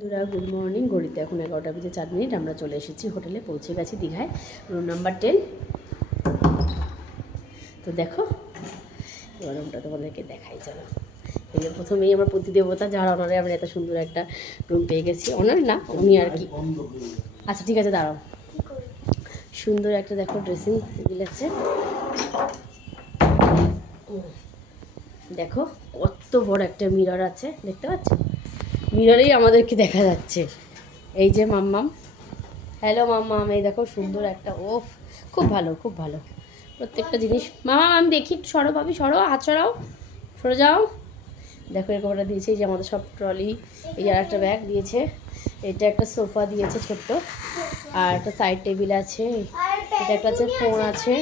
Good morning. ঘড়িতে এখন 11টা বেজে 4 মিনিট। আমরা চলে এসেছি হোটেলে, পৌঁছে গেছি দীঘায়, রুম নাম্বার 10। তো দেখো এবার রুমটা তোমাদেরকে দেখাই। চলো, এই যে প্রথমেই আমার প্রতিদেবতা, যার অনারে আমরা এত সুন্দর একটা রুম পেয়ে গেছি। অনার না, উনি আর কি। আচ্ছা ঠিক আছে, দাঁড়াও। সুন্দর একটা দেখো ড্রেসিং টেবিল আছে। দেখো কত বড় একটা মিরর আছে, দেখতে পাচ্ছ? মিররেই আমাদেরকে দেখা যাচ্ছে। এই যে মাম্মাম, হ্যালো মাম্মাম, এই দেখো সুন্দর একটা, ওফ খুব ভালো, খুব ভালো প্রত্যেকটা জিনিস। মাম্মাম আমি দেখি, একটু সরো ভাবি, সরো, হাত সরাও, সরে যাও। দেখো এরকমটা দিয়েছে, এই যে আমাদের সব ট্রলি। এই আর একটা ব্যাগ দিয়েছে, এটা একটা সোফা দিয়েছে ছোট্ট, আর একটা সাইড টেবিল আছে, এটা একটা আছে ফোন আছে,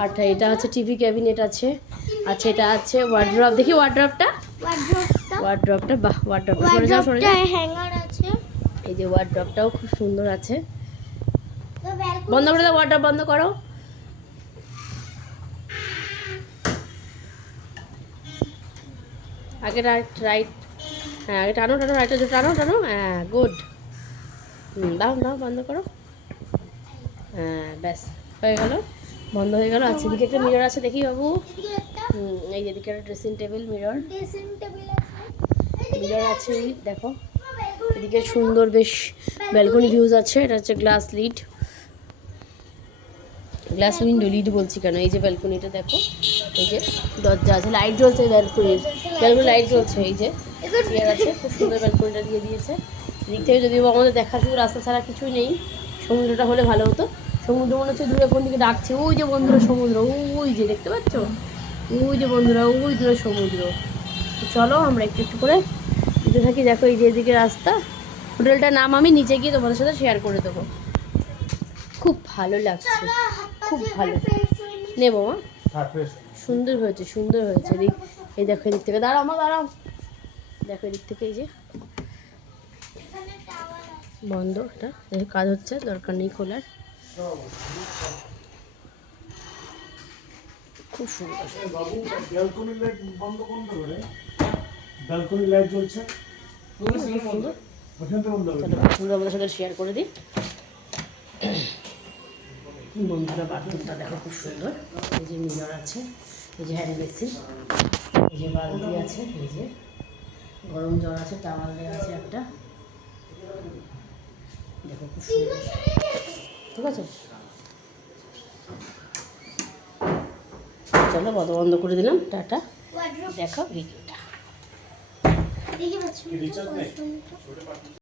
আর এটা আছে টিভি ক্যাবিনেট আছে। আচ্ছা এটা আছে ওয়ার্ড্রপ, দেখি ওয়ার্ড্রপটা, ওয়ার্ড্রপটা, বাহ ওয়ার্ড্রপটা সরে যাও, সরে যাও। হ্যাঙ্গার আছে, এই যে ওয়ার্ড্রপটাও খুব সুন্দর আছে। বন্ধ করে দাও, ওয়ার্ড্রপ বন্ধ করো। আগে রাইট রাইট, হ্যাঁ আগে টানো টানো, রাইটটা টানো টানো, হ্যাঁ গুড। দাও দাও, বন্ধ করো। হ্যাঁ ব্যাস হয়ে গেল, বন্ধ হয়ে গেল। আচ্ছা এদিকে একটা মিরর আছে, দেখি বাবু। এই যেদিকে একটা ড্রেসিং টেবিল, মিরর, মিরর আছে, দেখো এদিকে সুন্দর বেশ ব্যালকনি ভিউজ আছে। এটা হচ্ছে glass lead, glass window, lead বলছি কেন, এই যে ব্যালকনিটা দেখো, এই যে দরজা আছে, লাইট জ্বলছে ব্যালকনির, ব্যালকনি লাইট জ্বলছে। এই যে চেয়ার আছে, খুব সুন্দর ব্যালকনিটা দিয়ে দিয়েছে। দিক থেকে যদিও আমাদের দেখার শুধু রাস্তা ছাড়া কিছুই নেই। সমুদ্রটা হলে ভালো হতো। সমুদ্র মনে হচ্ছে দূরে কোন দিকে ডাকছে, ওই যে বন্ধুরা সমুদ্র, ওই যে দেখতে পাচ্ছ, ওই যে বন্ধুরা, ওই দূরে সমুদ্র। চলো আমরা একটু একটু করে যেতে থাকি। দেখো এই যে এদিকে রাস্তা। হোটেলটার নাম আমি নিচে গিয়ে তোমাদের সাথে শেয়ার করে দেবো। খুব ভালো লাগছে, খুব ভালো। নেবো মা, সুন্দর হয়েছে, সুন্দর হয়েছে। এই দেখো এদিক থেকে, দাঁড়াও মা দাঁড়াও, দেখো এদিক থেকে, এই যে বন্ধ, এটা দেখো কাজ হচ্ছে, দরকার নেই খোলার। খুব সুন্দর, সুন্দর আমাদের সাথে শেয়ার করে দিই। বন্ধুরা বাথরুমটা দেখো খুব সুন্দর। এই যে মিরর আছে, এই যে হ্যান্ড বেসিন, এই যে বালতি আছে, এই যে গরম জল আছে, টাওয়াল দেওয়া আছে একটা, দেখো খুব সুন্দর। ঠিক আছে, চলো বন্ধ করে দিলাম, টাটা। দেখো ভিডিওটা।